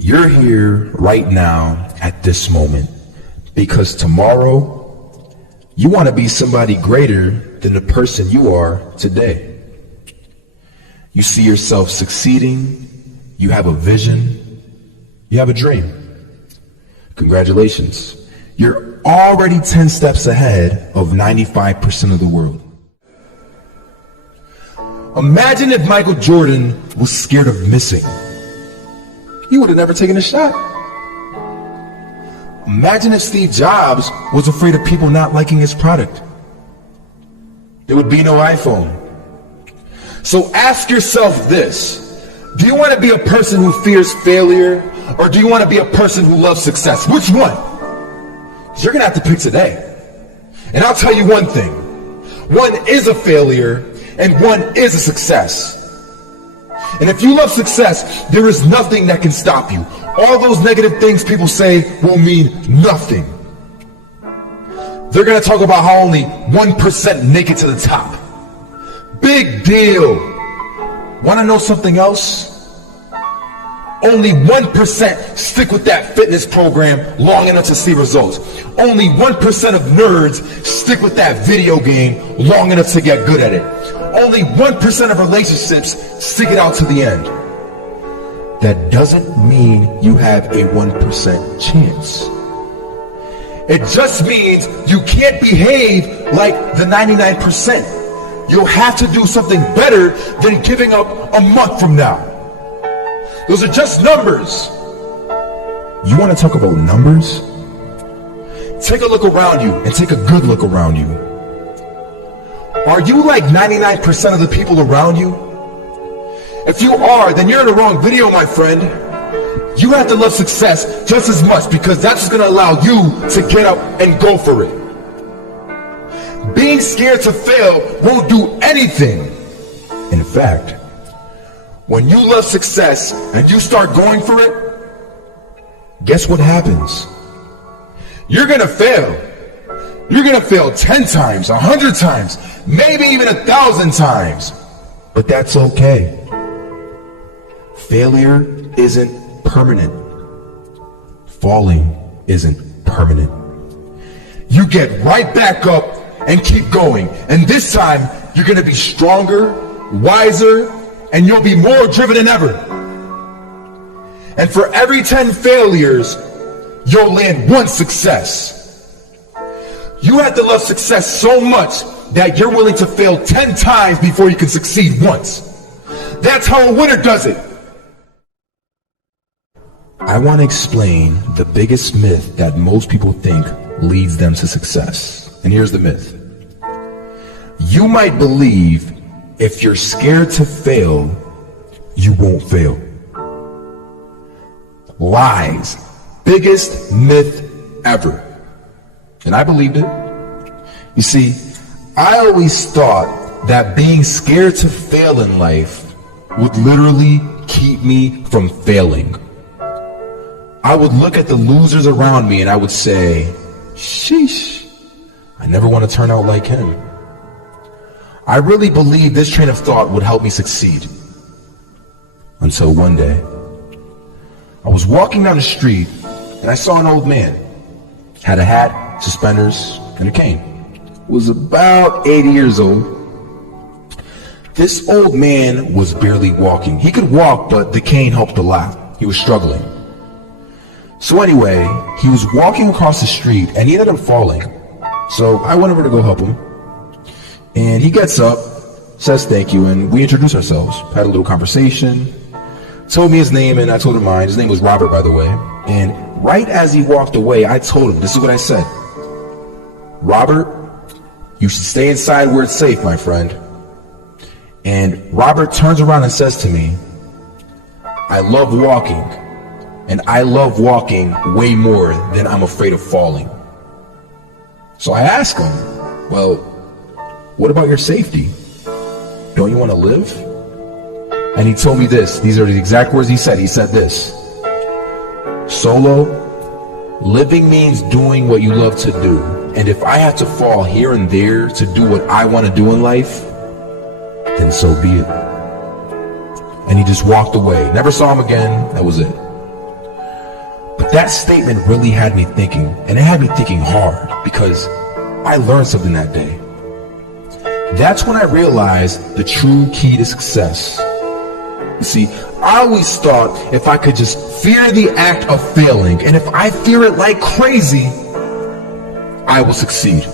You're here right now at this moment because tomorrow you want to be somebody greater than the person you are today. You see yourself succeeding, you have a vision, you have a dream. Congratulations. You're already 10 steps ahead of 95% of the world. Imagine if Michael Jordan was scared of missing. He would have never taken a shot. Imagine if Steve Jobs was afraid of people not liking his product. There would be no iPhone. So ask yourself this. Do you want to be a person who fears failure, or do you want to be a person who loves success? Which one? You're going to have to pick today. And I'll tell you one thing. One is a failure, and one is a success. And if you love success, there is nothing that can stop you. All those negative things people say will mean nothing. They're going to talk about how only 1% make it to the top. Big deal. Want to know something else? Only 1% stick with that fitness program long enough to see results. Only 1% of nerds stick with that video game long enough to get good at it. Only 1% of relationships stick it out to the end. That doesn't mean you have a 1% chance. It just means you can't behave like the 99%. You'll have to do something better than giving up a month from now. Those are just numbers. You want to talk about numbers? Take a look around you and take a good look around you. Are you like 99% of the people around you? If you are, then you're in the wrong video, my friend. You have to love success just as much because that's what's going to allow you to get up and go for it. Being scared to fail won't do anything. In fact, when you love success and you start going for it, guess what happens? You're going to fail. You're going to fail 10 times, 100 times, maybe even 1,000 times. But that's okay. Failure isn't permanent. Falling isn't permanent. You get right back up and keep going. And this time, you're going to be stronger, wiser, and you'll be more driven than ever. And for every 10 failures, you'll land one success. You have to love success so much that you're willing to fail 10 times before you can succeed once. That's how a winner does it. I want to explain the biggest myth that most people think leads them to success. And here's the myth. You might believe if you're scared to fail, you won't fail. Lies. Biggest myth ever. And I believed it. You see, I always thought that being scared to fail in life would literally keep me from failing. I would look at the losers around me and I would say, sheesh, I never want to turn out like him. I really believed this train of thought would help me succeed. Until one day, I was walking down the street and I saw an old man. Had a hat, suspenders, and a cane. Was about 80 years old. This old man was barely walking. He could walk, but the cane helped a lot. He was struggling. So anyway, he was walking across the street and he ended up falling. So I went over to go help him. And he gets up, says thank you, and we introduced ourselves. Had a little conversation. Told me his name and I told him mine. His name was Robert, by the way. And right as he walked away, I told him, this is what I said. Robert, you should stay inside where it's safe, my friend. And Robert turns around and says to me, I love walking. And I love walking way more than I'm afraid of falling. So I asked him, well, what about your safety? Don't you want to live? And he told me this. These are the exact words he said. He said this. Solo, living means doing what you love to do. And if I have to fall here and there to do what I want to do in life, then so be it. And he just walked away. Never saw him again. That was it. That statement really had me thinking, and it had me thinking hard, because I learned something that day. That's when I realized the true key to success. You see, I always thought if I could just fear the act of failing, and if I fear it like crazy, I will succeed.